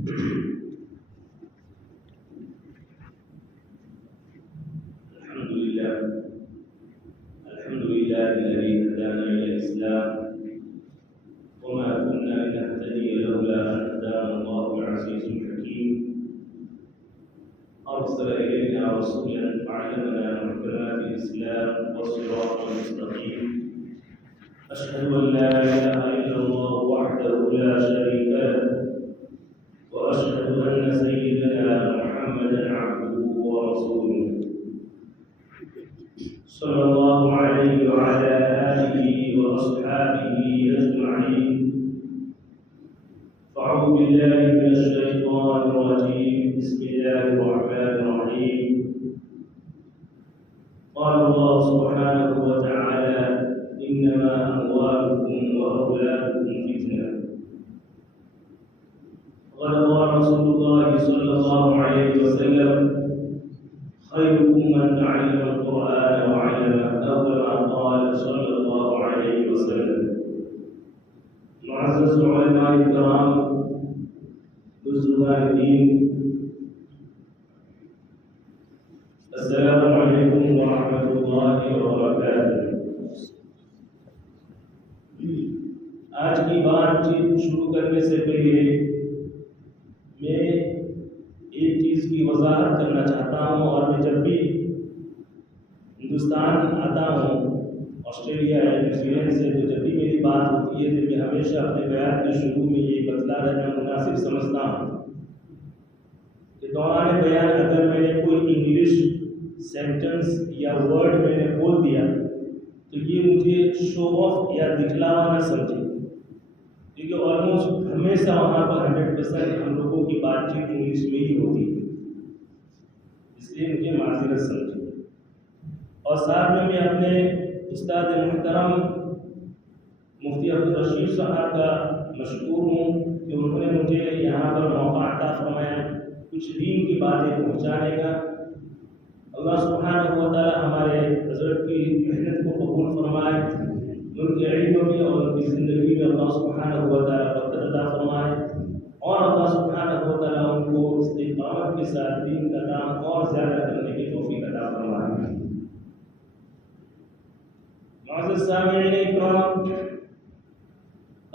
الحمد لله الذي هدانا إلى الإسلام وما كنا لنهتدي لولا أن هدانا الله العزيز الحكيم أرسل إلينا رسولا فعلمنا محكمات الإسلام والصراط المستقيم أشهد أن لا إله إلا الله وحده لا شريك له وأشهد أن سيدنا محمدا عبده ورسوله صلى الله عليه وعلى آله وأصحابه أجمعين. فأعوذ بالله من الشيطان الرجيم. بسم الله الرحمن الرحيم. قال الله سبحانه وتعالى: إنما أموالكم وأولادكم فتنة. قال رسول الله صلى الله عليه وسلم: خيركم من تعلم القرآن وعلمه، أو كما قال صلى الله عليه وسلم. معزز علماء الكرام، بزرگان دین، السلام علیکم ورحمۃ اللہ وبرکاتہ۔ آج کی بات چیت شروع کرنے سے پہلے میں ایک چیز کی وضاحت کرنا چاہتا ہوں، اور میں جب بھی ہندوستان آتا ہوں، آسٹریلیا یا نیوزی لینڈ سے، تو جب بھی میری بات ہوتی ہے تو میں ہمیشہ اپنے بیان کے شروع میں یہ بتلا رہنا مناسب سمجھتا ہوں کہ دوران بیان اگر میں نے کوئی انگلش سینٹنس یا ورڈ میں نے بول دیا تو یہ مجھے شو آف یا دکھلاوا نہ سمجھے، کیونکہ آلموسٹ ہمیشہ وہاں پر 100% ہم لوگوں کی بات چیت انگلش میں ہی ہوتی ہے، اس لیے مجھے معذرت سمجھے۔ اور ساتھ میں اپنے استاد محترم مفتی عبدالرشید صاحب کا مشکور ہوں کہ انہوں نے مجھے یہاں پر موقع عطا فرمایا کچھ دین کی باتیں پہنچانے کا۔ اللہ سبحانہ و تعالی ہمارے حضرت کی محنت کو قبول فرمائے، ان کے علم میں اور ان کی زندگی میں اللہ سبحانہ و تعالی برکت عطا فرمائے، اور اللہ سبحانہ و تعالی ان کو استقامت کے ساتھ دین کا کام اور زیادہ کرنے کی توفیق عطا فرمائے۔ معزز سامعین اکرام،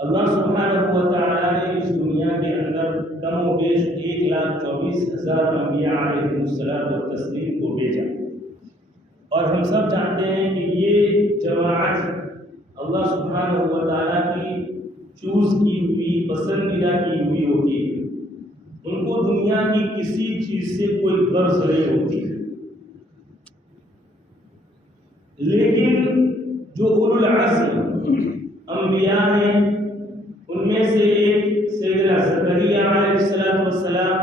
اللہ سبحانہ و تعالی نے اس دنیا کے اندر کم و بیش 1,24,000 انبیاء علیہ الصلوۃ والتسلیم کو بھیجا، اور ہم سب جانتے ہیں کہ یہ جماعت اللہ سبحانہ و تعالی کی چوز کی ہوئی، پسندیدہ کی ہوئی ہوتی ہے۔ ان کو دنیا کی کسی چیز سے کوئی غرض نہیں ہوتی، لیکن جو اولو العزم انبیاء ہیں ان میں سے ایک سیدنا زکریا علیہ السلام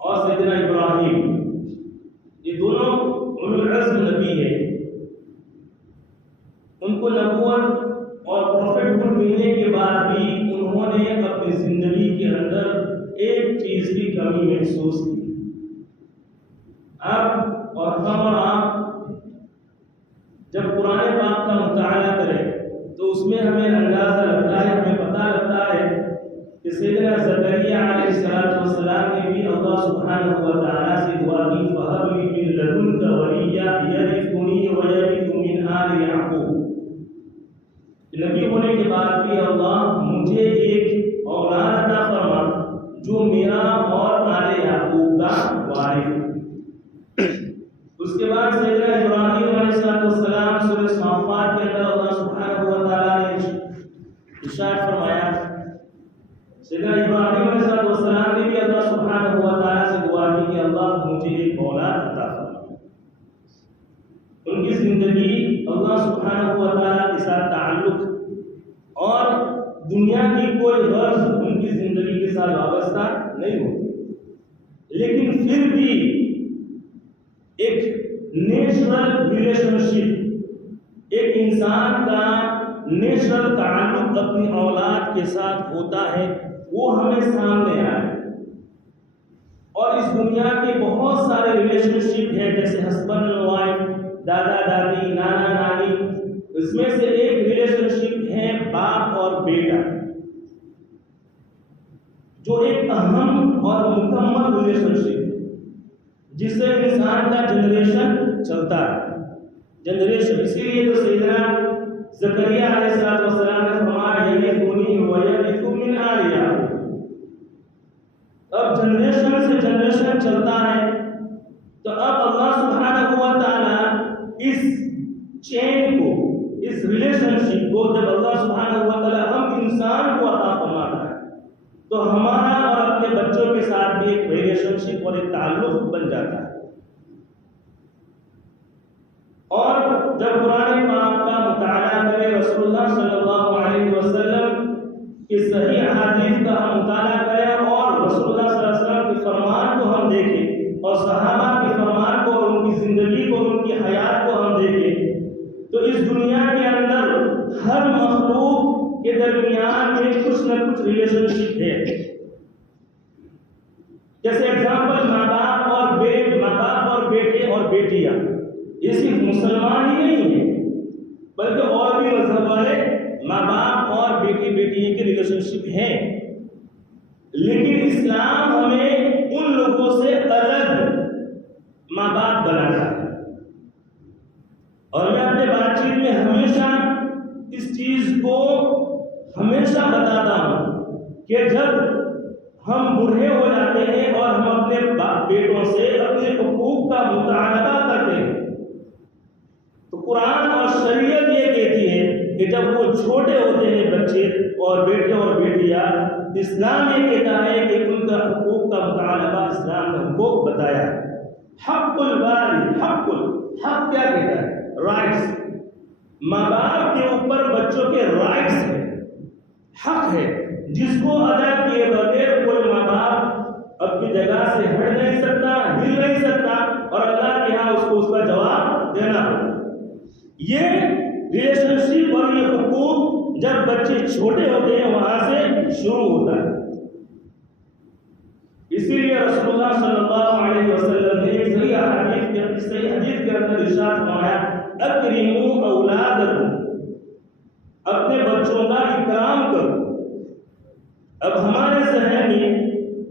اور سیدنا ابراہیم، یہ دونوں اولو العزم نبی ہیں۔ ان کو نبوت اور پروفٹ ملنے کے بعد بھی انہوں نے اپنی زندگی کے اندر ایک چیز کی کمی محسوس کی۔ اب اور ہم اور آپ جب قرآن پاک کا مطالعہ کریں تو اس میں ہمیں اندازہ لگتا ہے، ہمیں پتہ لگتا ہے کہ سیدنا زکریا علیہ السلام نے بھی اللہ سبحانہ و تعالی سے دعا کی، فَهَبْ لِي مِن لَّدُنكَ وَلِيًّا يَرِثُنِي وَيَرِثُ مِنْ آلِ يَعْقُوبَ۔ نبی ہونے کے بعد بھی اللہ مجھے ایک اولاد عطا فرما جو میرا اور آل یعقوب کا وارث۔ اس کے بعد سیدنا ابراہیم علیہ السلام سورہ صافات کے اندر اللہ سبحانہ و تعالی نے ارشاد فرمایا، سیدنا ابراہیم علیہ السلام نے بھی اللہ سبحانہ و تعالی سے دعا کی کہ اللہ مجھے ایک اولاد عطا فرما۔ ان کی زندگی اللہ سبحانہ و تعالی کے ساتھ تعلق اور دنیا کی کوئی غرض ان کی زندگی کے ساتھ وابستہ نہیں ہوتی، لیکن پھر بھی ایک نیچرل ریلیشن شپ، ایک انسان کا نیچرل تعلق اپنی اولاد کے ساتھ ہوتا ہے، وہ ہمیں سامنے آئے۔ اور اس دنیا کے بہت سارے ریلیشن شپ ہیں، جیسے ہسبینڈ اینڈ وائف، دادا دادی، نانا نانی، اس میں سے ایک ریلیشن شپ ہے باپ اور بیٹا، جو ایک اہم اور مکمل ریلیشن شپ جس سے انسان کا جنریشن چلتا ہے، جنریشن. اسی لیے تو سیدنا زکریا علیہ السلام نے فرمایا یرثنی ویرث من آل یعقوب. اب جنریشن سے جنریشن چلتا ہے تو اب اللہ سبحانہ و تعالی اس چین کو، اس ریلیشن شپ کو جب اللہ سبحانہ و تعالی ہم انسان کو عطا فرماتا ہے تو ہمارا اور اپنے بچوں کے ساتھ بھی ایک ریلیشن شپ اور ایک تعلق بن جاتا ہے. اور جب قرآن پاک کا مطالعہ کرے، رسول اللہ صلی اللہ علیہ وسلم کی صحیح احادیث کا ہم مطالعہ کریں اور رسول اللہ صلی اللہ علیہ وسلم کے فرمان کو ہم دیکھیں اور صحابہ کے فرمان کو اور ان کی زندگی کو، ان کی حیات کو ہم دیکھیں، تو اس دنیا کے اندر ہر مخلوق کے درمیان میں کچھ نہ کچھ ریلیشن شپ ہے. جیسے ایگزامپل ماں باپ اور بیٹے اور بیٹیاں، یہ صرف مسلمان ہی نہیں ہیں بلکہ اور بھی مذہب والے ماں باپ اور بیٹی بیٹی کی ریلیشن شپ ہے. لیکن اسلام ہمیں ان لوگوں سے الگ ماں باپ بناتا ہے. اور میں اپنے بات چیت میں ہمیشہ اس چیز کو ہمیشہ بتاتا ہوں کہ جب ہم بوڑھے ہو جاتے ہیں اور ہم اپنے بیٹوں سے اپنے حقوق کا مطالبہ کرتے ہیں تو قرآن اور شریعت یہ کہتی ہے کہ جب وہ چھوٹے ہوتے ہیں بچے اور بیٹے اور بیٹیاں، اسلام یہ کہتا ہے کہ ان کا حقوق کا مطالبہ اسلام نے ہم کو بتایا. حق الوالد، حق کیا کہتا ہے؟ رائٹس. ماں باپ کے اوپر بچوں کے رائٹس ہیں، حق ہے جس کو ادا کیے بغیر کوئی ماں باپ اپنی جگہ سے ہٹ نہیں سکتا، ہل نہیں سکتا اور اللہ کے ہاں اس کو اس کا جواب دینا ہوگا. یہ ریلیشن شپ اور یہ حقوق جب بچے چھوٹے ہوتے ہیں وہاں سے شروع ہوتا ہے. اسی لیے رسول اللہ صلی اللہ علیہ وسلم نے صحیح حدیث کے اندر ارشاد فرمایا اکرموا اولادکم، اپنے بچوں کا اکرام کرو. اب ہمارے ذہن میں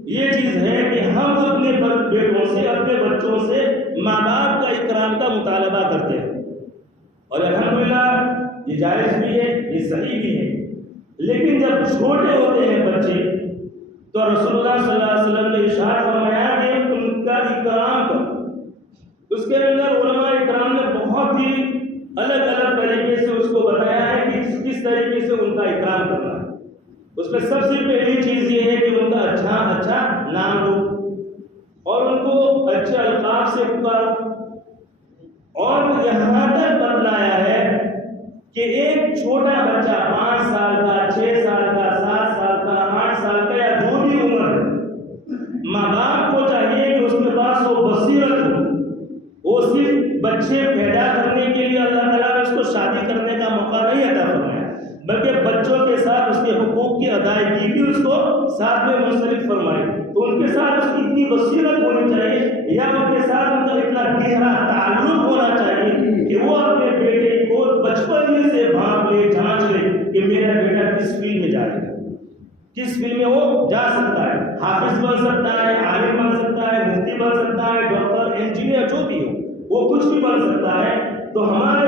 یہ چیز ہے کہ ہم اپنے بیٹوں سے، اپنے بچوں سے ماں باپ کا اکرام کا مطالبہ کرتے ہیں اور الحمدللہ یہ جائز بھی ہے، یہ صحیح بھی ہے. لیکن جب چھوٹے ہوتے ہیں بچے تو رسول اللہ صلی اللہ علیہ وسلم نے ارشاد فرمایا کہ ان کا اکرام کرو. اس کے اندر علماء اکرام نے بہت ہی الگ الگ طریقے سے اس کو بتایا ہے کہ کس طریقے سے ان کا اکرام کرنا ہے. اس میں سب سے پہلی چیز یہ ہے کہ ان کا اچھا نام لو اور ان کو اچھے القاب سے پکارو. اور یہاں تک بتلایا ہے کہ ایک چھوٹا بچہ 5 سال کا، 6 سال کا، 7 سال کا، 8 سال کا یا جو بھی عمر ہے، ماں باپ کو چاہیے کہ اس کے پاس وہ بصیرت ہو. وہ صرف بچے پیدا کرنے کے لیے اللہ تعالیٰ نے اس کو شادی کرنے کا موقع نہیں عطا فرمایا بلکہ بچوں کے ساتھ اس کے حقوق کی ادائیگی بھی اس کو ساتھ میں منسلک فرمائی. تو ان کے ساتھ اس کی اتنی بصیرت ہونی چاہیے یا ان کے ساتھ ان کا اتنا گہرا تعلق ہونا چاہیے کہ وہ اپنے بیٹے کو بچپن ہی سے بھانپ لے، جھانچ لے کہ میرا بیٹا کس فیلڈ میں جائے گا، کس فیلڈ میں وہ جا سکتا ہے. حافظ بن سکتا ہے، عالم بن سکتا ہے، مفتی بن سکتا ہے، ڈاکٹر، انجینئر، جو بھی ہو وہ کچھ بھی بن سکتا ہے. تو ہمارے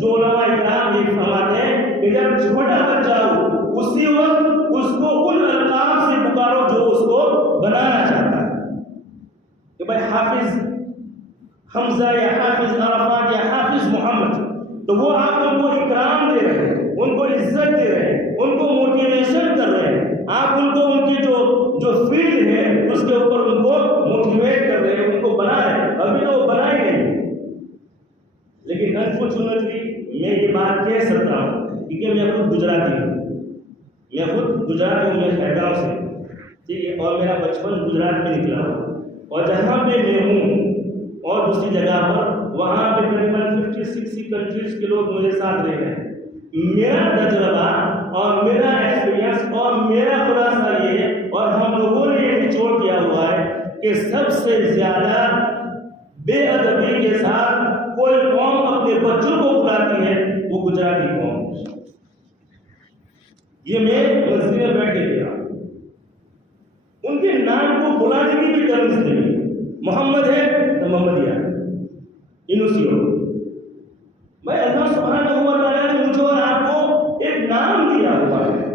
جو علماء کرام یہ فرماتے ہیں کہ جب چھوٹا بچہ ہو اسی وقت اس کو ان القاب سے پکارو جو اس کو بنانا چاہتا ہے. کہ بھائی حافظ حمزہ یا حافظ عرفات یا حافظ محمد، تو وہ آپ ان کو اکرام دے رہے ہیں، ان کو عزت دے رہے ہیں، ان کو موٹیویشن کر رہے ہیں. آپ ان کو ان کی جو فیلڈ ہے اس کے اوپر ان کو موٹیویٹ کر رہے ہیں، ان کو بنا رہے ہیں. ابھی تو وہ بنا ہی نہیں. لیکن انفارچونیٹلی میں یہ بات کہہ سکتا ہوں کیونکہ میں خود گجراتی ہوں، میں حیدرآباد سے، ٹھیک ہے، اور میرا بچپن گجرات میں نکلا ہوا. اور جہاں پہ میں ہوں اور دوسری جگہ پر وہاں پہ تقریباً 50-60 کنٹریز کے لوگ میرے ساتھ رہ رہے ہیں. میرا تجربہ اور میرا ایکسپیرینس اور میرا خلاصہ یہ ہے اور ہم لوگوں نے یہ نچوڑ کیا ہوا ہے کہ سب سے زیادہ بے ادبی کے ساتھ کوئی قوم اپنے بچوں کو بلاتی ہے وہ گجراتی قوم. یہ میں مسجد میں بیٹھ کے کہہ رہا ہوں. ان کے نام کو بلانے کی بھی تمیز نہیں. محمد ہے تو محمدیہ انوسی ہو. بھائی اللہ سبحانہ و تعالیٰ نے مجھے اور آپ کو ایک نام دیا ہوا ہے,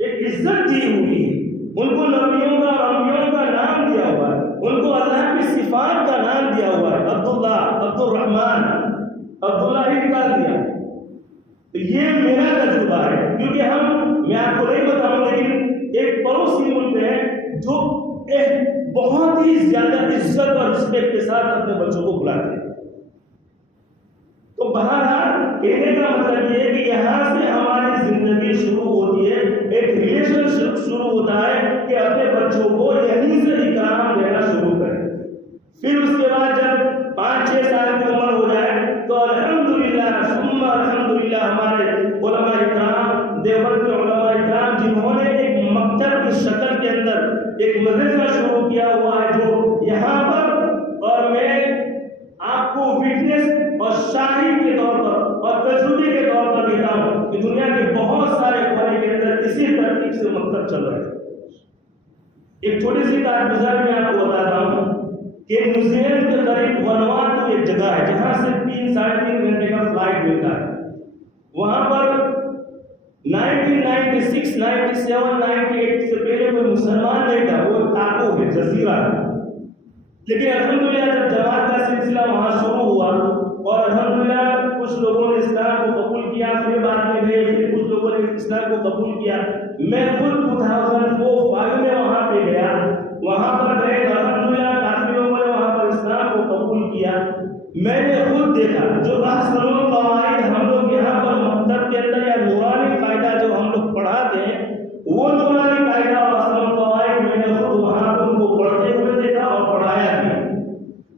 ایک عزت دی ہوئی ہے. ان کو نبیوں کا اور انبیاء کا نام دیا ہوا ہے, ان کو اللہ کی صفات کا نام دیا ہوا ہے. عبداللہ, عبد الرحمن, عبداللہ ہی نکال دیا. تو یہ میرا تجربہ ہے, کیونکہ میں آپ کو نہیں بتاؤں, لیکن ایک پڑوسی ملک ہے جو ایک بہت ہی زیادہ عزت اور رسپیکٹ کے ساتھ اپنے بچوں کو بلاتے ہیں. تو بہرحال کہنے کا مطلب یہ ہے کہ یہاں سے ہماری زندگی شروع ہوتی ہے, ایک ریلیشن شپ شروع ہوتا ہے کہ اپنے بچوں کو یہیں سے اکرام دینا شروع کریں. پھر اس کے بعد جب 5-6 سال کی عمر ہو جائے تو الحمدللہ ثم الحمدللہ ہمارے علماء اکرام, دیوبند کے علماء اکرام, جنہوں نے ایک مکتب کی شکل کے اندر ایک مدرسہ شروع کیا ہوا ہے, جو یہاں پر, اور میں آپ کو وٹنس اور شاہد کے طور پر اور تجربے کے طور پر کہتا ہوں کہ دنیا کے بہت سارے خانے کے اندر اسی ترتیب سے مکتب چل رہا ہے. ایک چھوٹی سی کارگزار میں آپ کو بتاتا ہوں کہ نیوزی لینڈ کے قریب ونواتو ایک جگہ ہے جہاں سے 3-3.5 گھنٹے کا فلائٹ ملتا ہے. وہاں پر 1996, 97, 98 سے پہلے کوئی مسلمان نہیں تھا, وہ ٹاپو ہے, جزیرہ ہے. لیکن الحمدللہ جب جماعت کا سلسلہ وہاں شروع ہوا اور الحمدللہ کچھ لوگوں نے اسلام کو قبول کیا, پھر بعد میں گئے, پھر کچھ لوگوں نے اسلام کو قبول کیا. میں خود 2004-5 میں وہاں پہ گیا, وہاں پر گئے تو الحمدللہ کافی لوگوں نے وہاں پر اسلام کو قبول کیا. میں نے خود دیکھا جو احسن القواعد ہم لوگ یہاں پر مکتب کے اندر یا نورانی قاعدہ جو ہم لوگ پڑھاتے ہیں, وہ نورانی قاعدہ اور احسن القواعد میں نے خود وہاں پر ان کو پڑھتے ہوئے دیکھا اور پڑھایا بھی.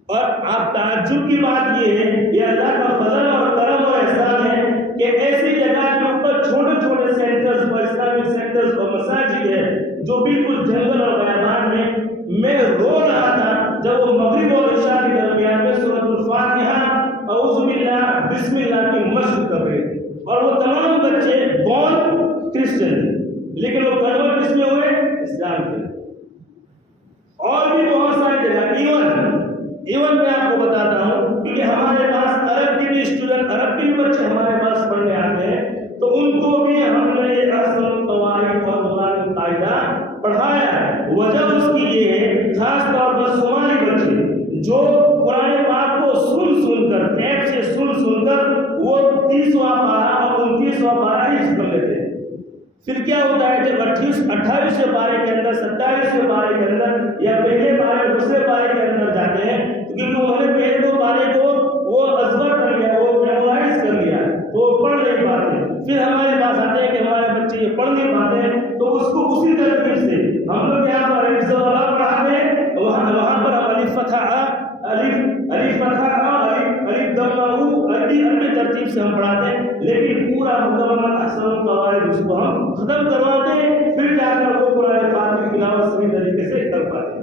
اور آپ تعجب کی بات یہ ہے, یہ اللہ کا فضل اور کرم اور احسان ہے کہ ایسی جگہ کے اوپر چھوٹے چھوٹے سینٹرز اور اسلامک سینٹرز اور مساجد ہے جو بالکل جنگل اور بیابان میں رو رہا تھا جب وہ مغرب اور عشاء کے درمیان میں سورۃ الفاتحہ اعوذ باللہ بسم اللہ کی مشق کر رہے تھے. اور وہ تمام بچے بورن کرسچن تھے, لیکن وہ کنورٹ کس میں ہوئے, اسلام کے. اور بھی بہت ساری جگہ, ایون میں آپ کو بتاتا ہوں کیونکہ ہمارے پاس عرب کے بھی اسٹوڈنٹ, عرب کے بھی بچے ہمارے پاس پڑھنے آتے ہیں, تو ان کو بھی ہم نے یہ احسن القواعد اور نورانی قاعدہ پڑھایا ہے. وجہ اس کی یہ ہے, خاص طور پر صومالی بچے جو قرآن پاک کو سن کر, ٹیپ سے سن کر وہ 30واں پارہ اور 29واں پارہ ہی سن لیتے ہیں. پھر کیا ہوتا ہے جب 28ویں پارے کے اندر, 27ویں پارے کے اندر یا پہلے پارے دوسرے پارے کے اندر جاتے ہیں, کیونکہ انہوں نے پہلے 2 پارے کو وہ ازبر کر لیا, وہ میمورائز کر لیا, تو وہ پڑھ نہیں پاتے. پھر ہمارے پاس آتے ہیں کہ ہمارے بچے یہ پڑھ نہیں پاتے ہیں, تو اس کو اسی ترتیب سے ہم لوگ یہاں پر الف ضبط پڑھاتے ہیں, وہاں پر الف فتحہ الف فتحہ الف ضم عربی ترتیب سے ہم پڑھاتے ہیں. لیکن پورا مکمل احسن القواعد اس کو ہم ختم کرواتے ہیں, پھر جا کر وہ قرآن پاک کی تلاوت صحیح طریقے سے کر پاتے ہیں.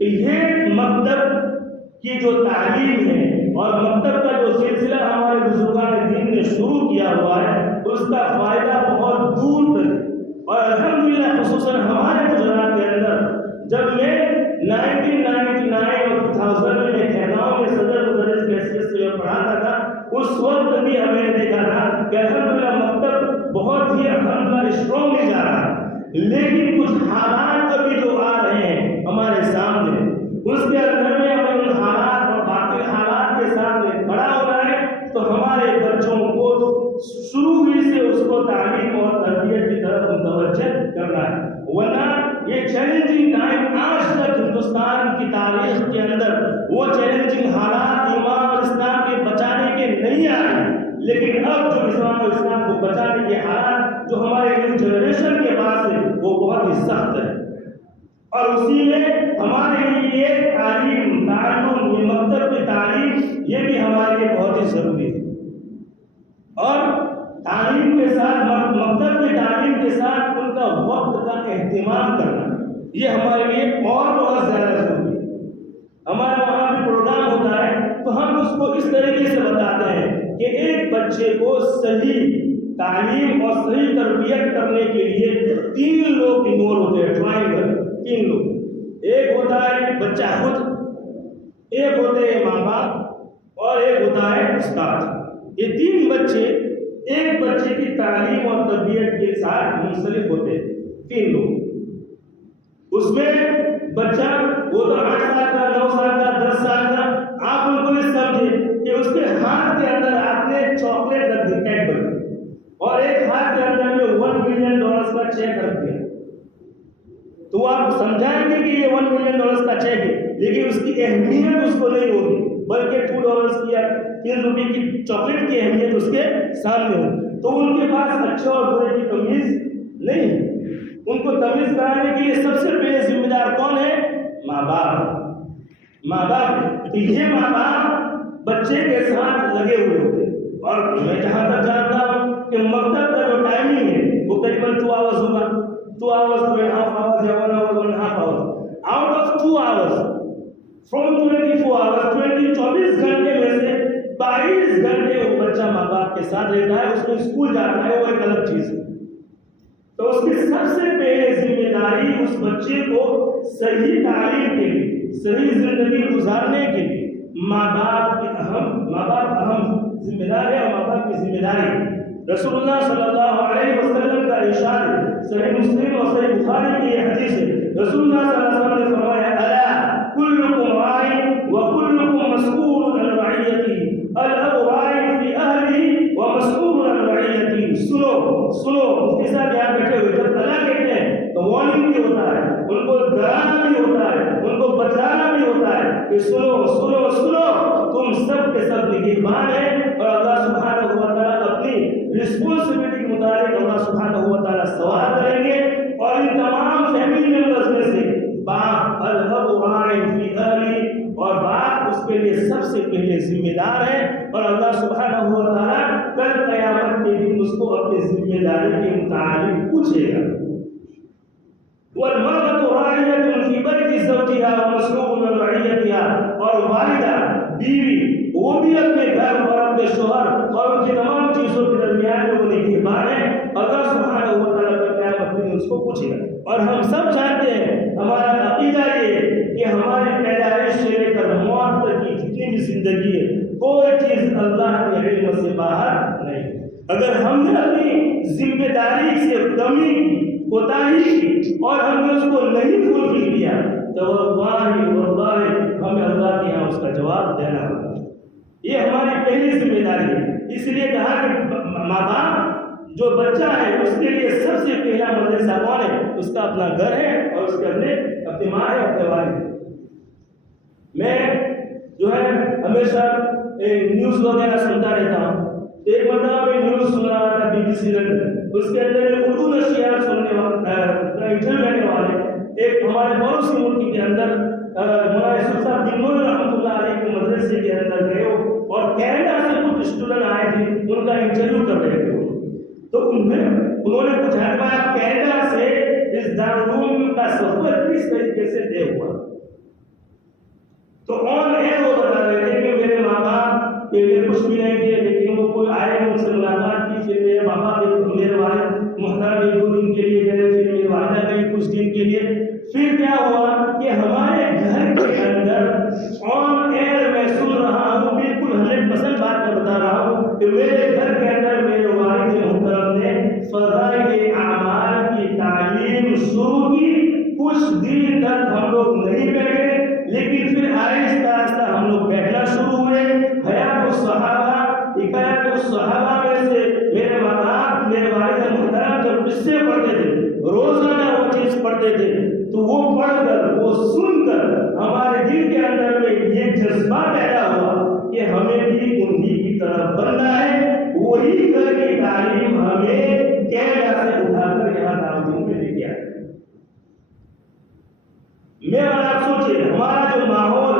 یہ مکتب کی جو تعلیم ہے اور مکتب کا جو سلسلہ ہمارے بزرگان دین نے شروع کیا ہوا ہے, اس کا فائدہ بہت دور تک. اور الحمدللہ خصوصاً ہمارے گجرات کے اندر جب میں 1999 اور 2000 میں کھیلاؤں میں صدر مدرس کی حیثیت سے پڑھاتا تھا, اس وقت بھی ہمیں دیکھا تھا کہ الحمدللہ مکتب بہت ہی الحمدللہ اسٹرانگلی جا رہا ہے. لیکن کچھ حالات ابھی جو آ رہے ہیں ہمارے سامنے, اس کے اندر میں ہمیں ان حالات اور باقی حالات کے سامنے کھڑا ہونا ہے, تو ہمارے بچوں کو شروع ہی سے اس کو تعلیم اور تربیت کی طرف متوجہ کرنا ہے. ورنہ یہ چیلنجنگ ٹائم آج تک ہندوستان کی تاریخ کے اندر وہ چیلنجنگ حالات ایمان اور اسلام کے بچانے کے نہیں آئے, لیکن اب جو اسلام اور اسلام کو بچانے کے حالات جو ہمارے نیو جنریشن کے پاس ہے وہ بہت ہی سخت ہے. اور اسی میں ہمارے لیے تعلیم, تعلم, یہ مکتب کی تعلیم یہ بھی ہمارے لیے بہت ہی ضروری ہے. اور تعلیم کے ساتھ, مکتب کی تعلیم کے ساتھ ان کا وقت کا اہتمام کرنا یہ ہمارے لیے اور بہت زیادہ ضروری ہے. ہمارا وہاں بھی پروگرام ہوتا ہے تو ہم اس کو اس طریقے سے بتاتے ہیں کہ ایک بچے کو صحیح تعلیم اور صحیح تربیت کرنے کے لیے 3 لوگ انوالو ہوتے ہیں. ڈرائنگ تین لوگ، ایک ہوتا ہے بچہ خود، ایک ہوتے ہیں ماں باپ، اور ایک ہوتا ہے استاد۔ یہ تین بچے ایک بچے کی تعلیم اور تربیت کے ساتھ منسلک ہوتے ہیں، تین لوگ۔ اس میں بچہ وہ تو 8 سال کا، 9 سال کا، 10 سال کا، آپ ان کو یہ سمجھے کہ اس کے ہاتھ کے اندر آپ نے چاکلیٹ رکھ دی کیڈبری، اور ایک ہاتھ کے اندر میں $1 ملین کا چیک رکھ دیا، تو آپ سمجھائیں گے کہ یہ $1 ملین کا چیک ہے، لیکن اس کی اہمیت اس کو نہیں ہوگی، بلکہ $2 کی یا $3 کی چاکلیٹ کی اہمیت اس کے سامنے ہوگی۔ تو ان کے پاس اچھے اور برے کی تمیز نہیں ہے۔ ان کو تمیز کرانے کے لیے سب سے پہلے ذمہ دار کون ہے؟ ماں باپ۔ ماں باپ، یہ ماں باپ بچے کے ساتھ لگے ہوئے ہوتے ہیں، اور میں جہاں تک جانتا ہوں کہ مکتب کا جو ٹائمنگ ہے وہ قریباً 2 آورس ہوگا، 2 آورس 2.5 آورس یا 1 آور 1.5 hours. Out of 2 hours from 24 hours, 24 گھنٹے میں سے 22 گھنٹے وہ بچہ ماں باپ کے ساتھ رہتا ہے، اس کو اسکول جاتا ہے، وہ ایک الگ چیز ہے۔ تو اس کی سب سے پہلے ذمہ داری اس بچے کو صحیح تعلیم کے لیے، صحیح زندگی گزارنے کے لیے ماں باپ اہم ذمہ دار ہے، اور ماں باپ کی ذمہ داری۔ رسول اللہ صلی اللہ علیہ وسلم کا ارشاد ہے، صحیح مسلم اور صحیح بخاری کی یہ حدیث ہے، رسول اللہ صلی اللہ علیہ وسلم نے فرمایا الا کلکم راع وکلکم مسئول عن رعیتہ، الاب راع فی اہلہ ومسئول عن رعیتہ۔ سنو مفتی صاحب یہاں بیٹھے ہوئے، جب اللہ کہتے ہیں تو وارننگ بھی ہوتا ہے، ان کو ڈرانا بھی ہوتا ہے، ان کو بچانا بھی ہوتا ہے کہ سنو تم سب کے سب نگہبان ہیں، اور اللہ سبحانہ و تعالیٰ اپنی رسپانسبلٹی کے مطابق اللہ سبحانہ و تعالیٰ سوال کریں گے۔ اور ان تمام فیملی ممبرز میں سے باپ الاب راع فی اہلہ، اور باپ اس کے لیے سب سے پہلے ذمہ دار ہے، اور اللہ سبحانہ و تعالیٰ کل قیامت کے دن اس کو اپنی ذمہ داری کے متعلق پوچھے گا۔ والمرأة راعية في بيت زوجها ومسؤول عن رعيتها، اور والدہ بیوی وہ بھی اپنے گھر اور اپنے شوہر اور ان کی تمام چیزوں کے درمیان میں وہ نگہبان ہے، اللہ سبحانہ و تعالیٰ کا قیامت میں اس کو پوچھے گا۔ اور ہم سب جانتے ہیں، ہمارا عقیدہ یہ ہے کہ ہماری پیدائش سے لے کر موت تک کی جتنی بھی زندگی ہے، کوئی چیز اللہ کے علم سے باہر نہیں۔ اگر ہم نے اپنی ذمہ داری سے کمی کی، کوتاہی کی، اور ہم نے اس کو نہیں فلفل کیا، تو واللہ ہمیں اللہ کے یہاں اس کا جواب دینا ہوگا۔ یہ ہماری پہلی ذمہ داری ہے۔ اس لیے کہا کہ ماں باپ جو بچہ ہے اس کے لیے سب سے پہلا مدرسہ کون ہے؟ اس کا اپنا گھر ہے، اور اس کے اپنی ماں ہے، اپنے والد۔ میں جو ہے ہمیشہ نیوز وغیرہ سنتا رہتا ہوں۔ ایک مرتبہ میں نیوز سن رہا تھا BBC لندن، اس کے اندر اردو نشریات سننے انٹرویو لینے والے ایک ہمارے پڑوسی ملک کے اندر مولانا یوسف صاحب دنوری رحمۃ اللہ علیہ کے مدرسے کے اندر گئے، اور کینیڈا سے کچھ اسٹوڈنٹ آئے تھے، ان کا انٹرویو کر رہے تھے۔ تو انہوں نے پوچھا کہ آپ کینیڈا سے اس دارالعلوم کا سفر کس طریقے سے طے ہوا؟ تو آن ایئر وہ بتا رہے تھے کہ میرے ماں باپ کے لیے کچھ بھی نہیں تھے، لیکن وہ کوئی آئے، ان سے ملاقات کی، پھر میرے بابا میرے والد محترم 2 دن کے لیے گئے، پھر میری والدہ گئی کچھ دن کے لیے۔ پھر کیا ہوا کہ ہمارے گھر کے اندر آن ایئر میں سن رہا ہوں، بالکل 100% بات میں بتا رہا ہوں کہ میرے گھر کے اندر میرے والد محترم نے فضائل اعمال کی تعلیم شروع کی۔ کچھ دن تک ہم لوگ نہیں بیٹھے، لیکن پھر آہستہ آہستہ ہم لوگ بیٹھنا شروع ہوئے۔ حیات الصحابہ، حکایت الصحابہ میں سے میرے ماں باپ، میرے والد محترم جب قصے پڑھتے تھے، روزانہ وہ چیز پڑھتے تھے، تو وہ پڑھ کر، وہ سن کر ہمارے دل کے اندر میں یہ جذبہ پیدا ہوا کہ ہمیں بھی انہی کی طرح بننا ہے۔ وہی گھر کی تعلیم ہمیں کینیڈا سے اٹھا کر یہاں دارالعلوم میں لے کے آئے۔ میں اور آپ سوچیں، ہمارا جو ماحول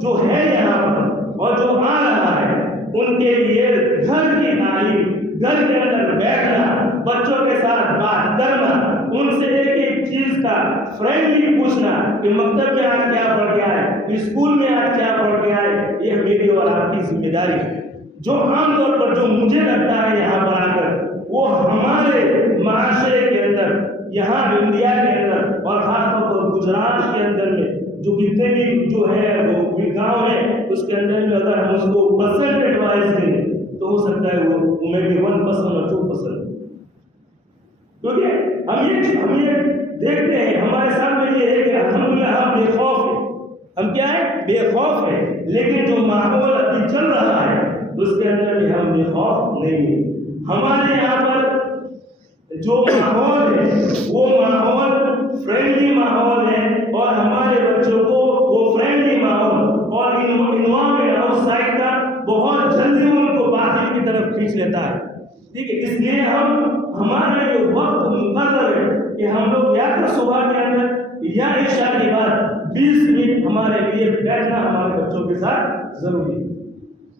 جو ہے یہاں پر اور جو آ رہا ہے، ان کے لیے گھر کی تعلیم، گھر کے اندر بیٹھنا، بچوں کے ساتھ بات کرنا، ان سے ایک چیز کا فرینڈلی پوچھنا کہ مکتب میں آج کیا پڑھ کے آئے، اسکول میں آج کیا پڑھ کے آئے، یہ میری اور آپ کی ذمہ داری ہے۔ جو عام طور پر جو مجھے لگتا ہے یہاں پر آ کر، وہ ہمارے معاشرے کے اندر یہاں انڈیا کے اندر اور خاص طور پر گجرات کے اندر میں جو کتنے بھی جو ہے وہ گاؤں ہے اس کے اندر میں اگر ہم اس کو پرسنٹ ایڈوائز دیں تو ہو سکتا ہے وہ میں بھی 1% اور 2%، کیونکہ ہم یہ دیکھتے ہیں ہمارے سامنے یہ ہے کہ الحمدللہ ہم بے خوف ہیں، ہم کیا ہے بے خوف ہیں، لیکن جو ماحول ابھی چل رہا ہے اس کے اندر بھی ہم بے خوف نہیں ہیں۔ ہمارے یہاں پر جو ماحول ہے وہ ماحول فرینڈلی ماحول ہے اور ہمارے بچوں کو وہ فرینڈلی ماحول اور انوائرمنٹ آؤٹ سائڈ کا بہت جلدی ان کو باہر کی طرف کھینچ لیتا ہے، ٹھیک ہے۔ اس لیے ہمارا یہ وقت مقرر ہے کہ ہم لوگ یا تو صبح کے اندر یا عشاء کے بعد 20 منٹ ہمارے لیے بیٹھنا ہمارے بچوں کے ساتھ ضروری ہے،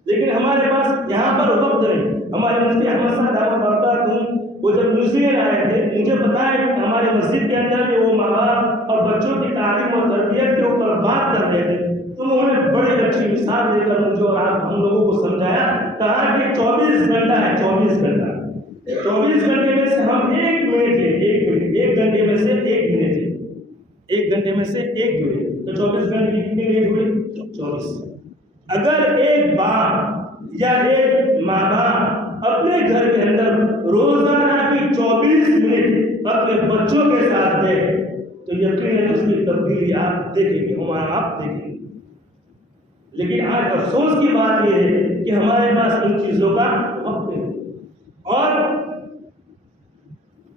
لیکن ہمارے پاس یہاں پر وقت نہیں۔ ہمارے مفتی احمد صاحب دعوت برکاتہ وہ جب نیوزی لینڈ آئے تھے مجھے پتا ہے کہ ہمارے مسجد کے اندر میں وہ ماں باپ اور بچوں کی تعلیم اور تربیت کے اوپر بات کر رہے تھے تو انہوں نے بڑی اچھی مثال دے کر مجھے اور آپ ہم لوگوں کو سمجھایا، کہا کہ 24 گھنٹہ ہے، 24 گھنٹے میں سے ہم 1 منٹ لیں، 1 منٹ، 1 گھنٹے میں سے 1 منٹ لیں، 1 گھنٹے میں سے 1 منٹ، تو 24 گھنٹے کتنے منٹ ہوئے؟ 24۔ اگر ایک باپ یا ایک ماں باپ اپنے گھر کے اندر روزانہ کی 24 منٹ اپنے بچوں کے ساتھ دے تو یقیناً اس کی تبدیلی آپ دیکھیں گے، ہمارا آپ دیکھیں گے۔ لیکن آج افسوس کی بات یہ ہے کہ ہمارے پاس ان چیزوں کا وقت ہے، اور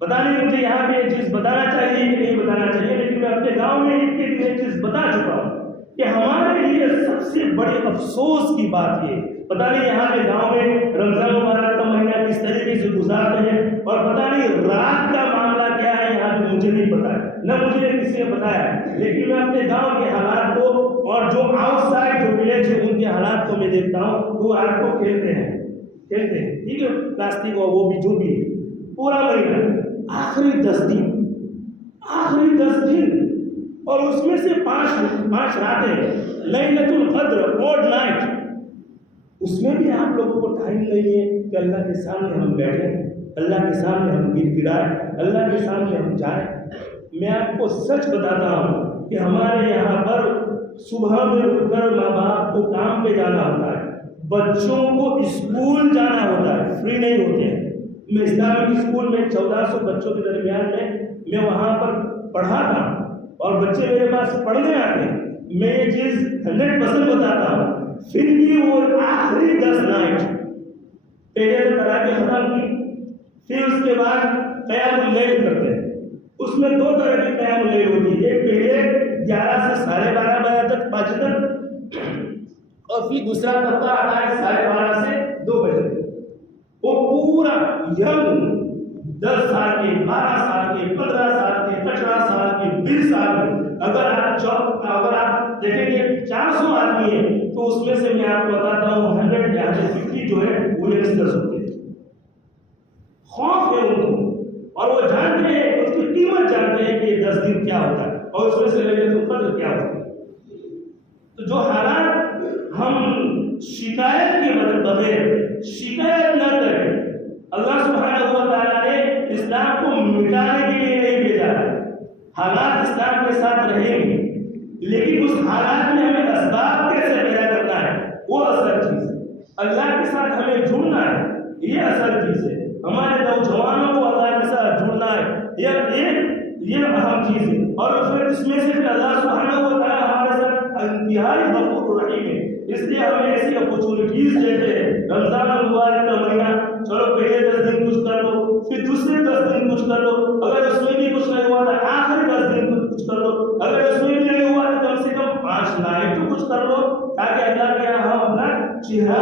پتا نہیں مجھے یہاں پہ یہ چیز بتانا چاہیے کہ نہیں بتانا چاہیے، لیکن میں اپنے گاؤں میں ایک یہ چیز بتا چکا ہوں کہ ہمارے لیے سب سے بڑے افسوس کی بات یہ، پتا نہیں یہاں کے گاؤں میں رمضان مبارک کا مہینہ کس طریقے سے گزارتے ہیں، اور پتا نہیں رات کا معاملہ کیا ہے یہاں پہ مجھے نہیں پتا ہے، نہ مجھے کسی نے بتایا، لیکن میں اپنے گاؤں کے حالات کو اور جو آؤٹ سائڈ جو ولیج ہے ان کے حالات کو میں دیکھتا ہوں، وہ رات کو کھیلتے ہیں، ٹھیک ہے، پلاسٹک اور وہ بھی جو بھی پورا مہینہ آخری 10 دن اور اس میں سے 5 راتیں لیلۃ القدر اوڈ نائٹ، اس میں بھی آپ لوگوں کو ٹائم نہیں ہے کہ اللہ کے سامنے ہم بیٹھیں، اللہ کے سامنے ہم گڑ گڑائیں، اللہ کے سامنے ہم جائیں۔ میں آپ کو سچ بتاتا ہوں کہ ہمارے یہاں پر صبح میں اٹھ کر ماں باپ کو کام پہ جانا ہوتا ہے، بچوں کو اسکول جانا ہوتا ہے، فری نہیں ہوتے ہیں۔ میں اسلامک اسکول میں 1400 بچوں کے درمیان میں وہاں پر پڑھا تھا اور بچے میرے پاس پڑھنے آتے ہیں، میں یہ چیز 100% بتاتا ہوں، پھر بھی وہ آخری 10 نائٹ پہلے تو پڑھا کے ختم کی، پھر اس کے بعد قیام اللیل کرتے ہیں۔ اس میں 2 طرح کی قیام اللیل ہوتی ہے، ایک پہلے 11 سے 12:30 بجے تک فجر، اور پھر دوسرا طبقہ آتا ہے 12:30 سے 2 بجے تک۔ وہ پورا یم 10 سال کے، 12 سال کے، 15 سال کے، 18 سال کے، 20 سال کے، اگر آپ دیکھیں گے 400 آدمی ہیں تو اس میں سے میں آپ کو بتاتا ہوں 100 یا 150 جو ہے وہ یگسٹرز ہوتے ہیں۔ خوف ہے ان کو، اور وہ جانتے ہیں، اس کی قیمت جانتے ہیں کہ یہ 10 دن کیا ہوتا ہے اور اس میں سے لیلۃ القدر کیا ہوتا ہے۔ تو جو حالات ہم شکایت کے بغیر شکایت نہ کریں، اللہ سبحانہ و تعالیٰ نے اسلام کو مٹانے کے لیے نہیں بھیجا ہے، حالات اسلام کے ساتھ رہیں گے، لیکن اس حالات میں ہمیں اسباب کیسے پیدا کرنا ہے وہ اصل چیز ہے، اللہ کے ساتھ ہمیں جڑنا ہے، یہ اصل چیز ہے، ہمارے نوجوانوں کو اللہ کے ساتھ جڑنا ہے، یہ اہم چیز ہے، اور پھر اس میں سے پھر اللہ سبحانہ و تعالیٰ ہمارے ساتھ انتہائی غفور رحیم ہے، اس لیے ہمیں ایسی اپرچونٹیز دیتے ہیں۔ رمضان المبارک کا مہینہ، چلو پہلے 10 دن کچھ کر لو، پھر دوسرے 10 دن کچھ کر لو، اگر اس میں بھی کچھ نہیں ہوا تو آخری 10 دن کچھ کر لو، اگر اس میں بھی نہیں ہوا تو کم سے کم 5 نائٹ تو کچھ کر لو، تاکہ اللہ کے یہاں ہم اپنا چہرہ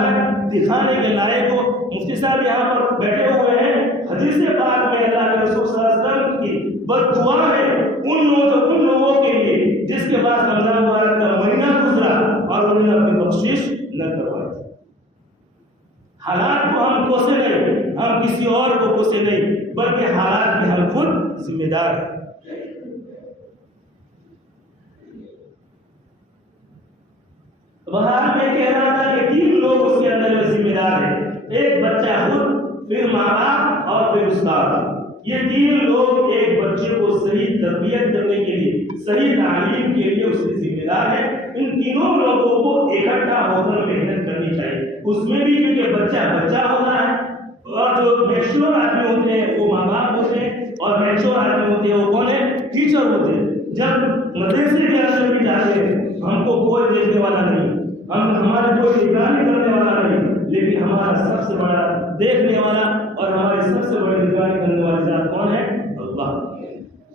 دکھانے کے لائق ہو۔ مفتی صاحب یہاں پر بیٹھے ہوئے ہیں، حدیث پاک میں اللہ کے رسول صلی اللہ علیہ وسلم کی بد دعا ہے ان لوگوں کے لیے جس کے پاس رمضان مبارک کا مہینہ گزرا اور انہوں نے اپنی بخشش نہ کروائی۔ حالات کو ہم کوسے نہیں، ہم کسی اور کو کوسے نہیں، بلکہ حالات میں ہم خود ذمہ دار ہیں۔ بہرحال میں کہہ رہا تھا کہ 3 لوگ اس کے اندر میں ذمہ دار ہیں، ایک بچہ خود، پھر ماں باپ اور پھر استاد۔ یہ تین لوگ ایک بچے کو صحیح تربیت کرنے کے لیے، صحیح تعلیم کے لیے اس کے ذمہ دار ہے۔ ان تینوں لوگوں کو اکٹھا ہو کر محنت کرنی چاہیے، اس میں بھی کیونکہ بچہ ہوتا ہے، اور جو میچور آدمی ہوتے ہیں وہ ماں باپ ہوتے ہیں، اور میچور آدمی ہوتے ہیں وہ کون ہے؟ ٹیچر ہوتے ہیں۔ جب مدرسے کے اندر بھی جاتے ہیں ہم کو کوئی دیکھنے والا نہیں، ہمارے کوئی نگرانی کرنے والا نہیں، لیکن ہمارا سب سے بڑا دیکھنے والا اور ہماری سب سے بڑی نگرانی کرنے والی ذات کون ہے؟ اللہ۔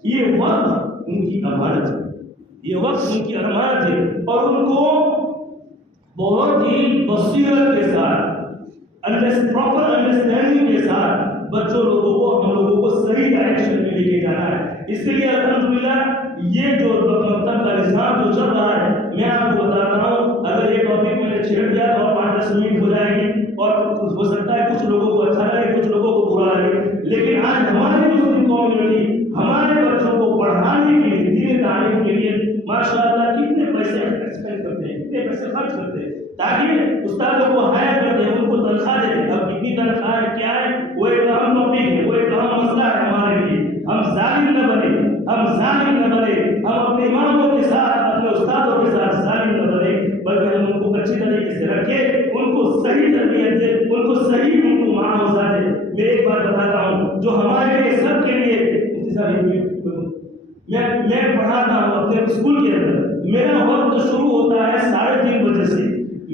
یہ وقت ان کی امانت ہے، یہ وقت ان کی امانت ہے، اور ان کو بہت ہی بصیرت کے ساتھ، پراپر انڈرسٹینڈنگ کے ساتھ بچوں لوگوں کو، ہم لوگوں کو صحیح ڈائریکشن میں لے کے جانا ہے۔ اس لیے الحمدللہ یہ جو مکتب کا نظام جو چل رہا ہے، میں آپ کو بتا رہا ہوں، اگر یہ ٹاپک میں نے چھیڑ دیا تو 5-10 منٹ ہو جائے گی، اور ہو سکتا ہے کچھ لوگوں کو اچھا لگے، کچھ لوگوں کو برا لگے، لیکن آج ہماری مسلم کمیونٹی ہمارے بچوں کو پڑھانے کے لیے، دین تعلیم کے لیے ماشاءاللہ کتنے پیسے اسپینڈ کرتے ہیں، کتنے پیسے خرچ کرتے ہیں، تاکہ استادوں کو ہائر کرتے ہیں، ان کو تنخواہ دیتے ہیں۔ اب کتنی تنخواہ ہے، کیا ہے، وہ ایک اہم ٹاپک ہے، وہ ایک اہم مسئلہ ہے ہمارے لیے۔ ہم ظالم نہ بنے، ہم ظالم نہ بنے، ہم اپنے اماموں کے ساتھ، اپنے استادوں کے ساتھ ظالم نہ بنے، بلکہ ہم ان کو اچھی طریقے سے رکھیں، ان کو صحیح تربیت دیں، ان کو صحیح ان کو معاوضہ دیں۔ میں ایک بات بتاتا ہوں جو ہمارے لیے سب کے لیے، میں پڑھاتا ہوں اپنے اسکول کے اندر، میرا وقت شروع ہوتا ہے 3:30 بجے سے،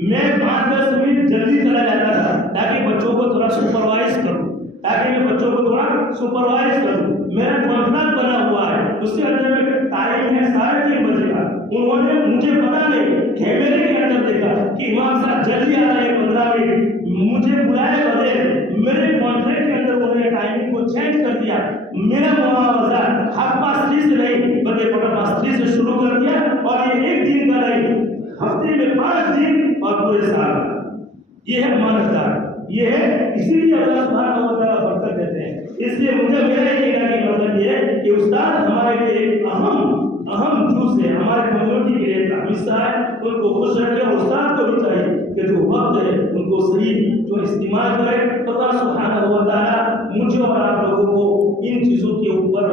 میں 5-10 منٹ جلدی چلا جاتا تھا تاکہ بچوں کو تھوڑا سپروائز کروں، میرا کانٹریکٹ بنا ہوا ہے، اس کے اندر میں ٹائم ہے 3:30 بجے کا۔ انہوں نے مجھے پتا نہیں کیمرے کے اندر دیکھا کہ امام صاحب جلدی آ رہے ہیں، 15 منٹ مجھے بلائے بغیر میرے کانٹریکٹ کے اندر انہوں نے ٹائمنگ کو چینج کر دیا۔ میرا معاوضہ 3:30 سے نہیں بلکہ 3:15 سے شروع کر دیا، اور یہ ایک دن کا نہیں، ہفتے میں 5 دن اور پورے سال۔ یہ ہے امانت دار، یہ ہے، اسی لیے اللہ سبحانہ و تعالیٰ برکت دیتے ہیں۔ اس لیے مجھے میرا یہ کہنے کا مطلب یہ ہے کہ استاد ہمارے لیے ایک اہم جز ہے، ہمارے کمیونٹی کے لیے ایک حصہ ہے، ان کو خوش رکھے، اور استاد کو بھی چاہیے کہ جو وقت ہے ان کو صحیح جو استعمال کرے۔ اللہ سبحانہ و تعالیٰ مجھے اور آپ لوگوں کو ان چیزوں کے اوپر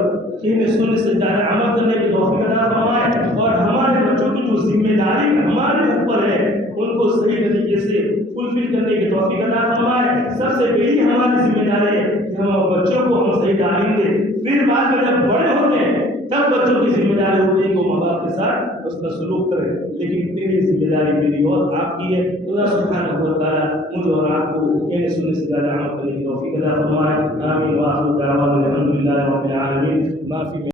کہنے سننے سے زیادہ عمل کرنے کی توفیق عطا فرمائے، اور ہمارے بچوں کی جو ذمہ داری ہمارے اوپر ہے ان کو صحیح طریقے سے فلفل کرنے کی توفیق عطا فرمائے۔ سب سے پہلی ہماری ذمہ داری ہے کہ ہم بچوں کو ہم صحیح تعلیم دیں، پھر بعد میں جب بڑے ہوتے ہیں تب بچوں کی ذمہ داری ہوتی ہے کہ وہ ماں باپ کے ساتھ اس کا سلوک کرے، لیکن پہلی ذمہ داری میری اور آپ کی ہے۔ اللہ سبحانہ و تعالیٰ مجھے اور آپ کو کہنے سننے سے زیادہ عمل کرنے کی توفیق عطا فرمائے۔ آمین۔ وآخر دعوانا الحمد للہ رب العالمین۔ معافی